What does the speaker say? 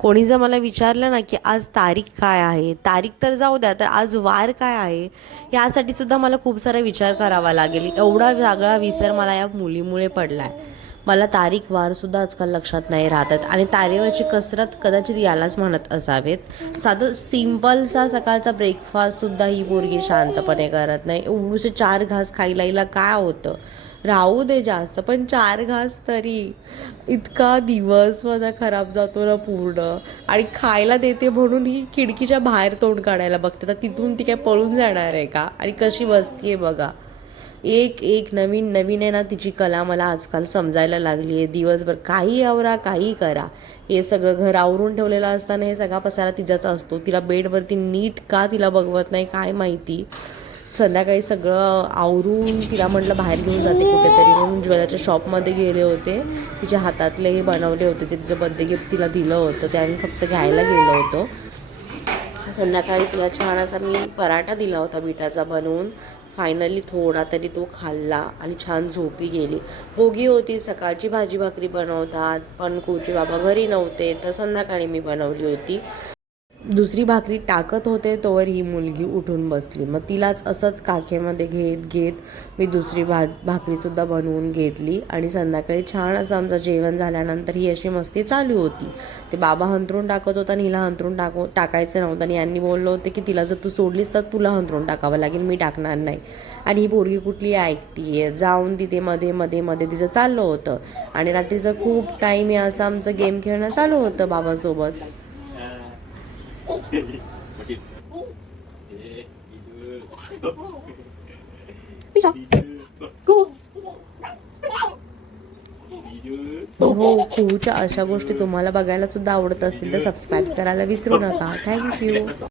कोणी जर मला विचारलं ना की आज तारीख काय आहे, तारीख तर जाऊ द्या, तर आज वार काय आहे, यासाठी सुद्धा मला खूप सारा विचार करावा लागेल. एवढा सगळा विसर मला या मुलीमुळे पडलाय. मला तारीख वार सुद्धा आजकाल लक्षात नाही राहतात आणि तारेवरची कसरत कदाचित यालाच म्हणत असावेत. साधं सिम्पलचा सकाळचा ब्रेकफास्ट सुद्धा ही पोरगी शांतपणे करत नाही. एवढूसे 4 घास खायला हिला काय होतं, राहू दे जास्त, पण 4 घास तरी. इतका दिवस माझा खराब जातो ना पूर्ण. आणि खायला देते म्हणून ही खिडकीच्या बाहेर तोंड काढायला बघते, तर तिथून ती काय पळून जाणार आहे का? आणि कशी बसतीये बघा. एक एक नवीन नवीन आहे ना तिची कला मला आजकाल समजायला लागली आहे. दिवसभर काही आवरा काही करा, हे सगळं घर आवरून ठेवलेलं असताना हे सगळा पसारा तिचाच असतो. तिला बेडवरती नीट का तिला बघवत नाही काय माहिती. संध्याकाळी सगळं आवरून तिला म्हटलं बाहेर घेऊन जाते कुठेतरी, म्हणून ज्वेलरच्या शॉपमध्ये गेले होते. तिच्या हातातले हे बनवले होते, जे तिचं बर्थडे गिफ्ट तिला दिलं होतं ते आम्ही फक्त घ्यायला गेलो होतो. संध्याकाळी तिला छान असा मी पराठा दिला होता बीटाचा बनवून. फायनली थोडा तरी तो खाल्ला आणि छान झोपी गेली. बोगी होती, सकाळची भाजी भाकरी बनवतात, पण कोची बाबा घरी नव्हते, तर संध्याकाळी मी बनवली होती. दुसरी भाकरी टाकत होते तोवर ही मुलगी उठून बसली. मग तिलाच असंच काखेमध्ये घेत घेत मी दुसरी भाकरीसुद्धा बनवून घेतली. आणि संध्याकाळी छान असं आमचं जेवण झाल्यानंतर ही अशी मस्ती चालू होती. ते बाबा हंतरून टाकत होता आणि हिला हंतरून टाकायचं नव्हतं. आणि यांनी बोललं होतं की तिला जर तू सोडलीस तर तुला हंतरून टाकावं लागेल, मी टाकणार नाही. आणि ही पोरगी कुठली ऐकतीये, जाऊन तिथे मध्ये मध्ये मध्ये तिचं चाललं होतं. आणि रात्रीचं खूप टाईम हे असं आमचं गेम खेळणं चालू होतं बाबासोबत. हो, खूपच्या अशा गोष्टी तुम्हाला बघायला सुद्धा आवडत असतील तर सबस्क्राईब करायला विसरू नका. थँक्यू.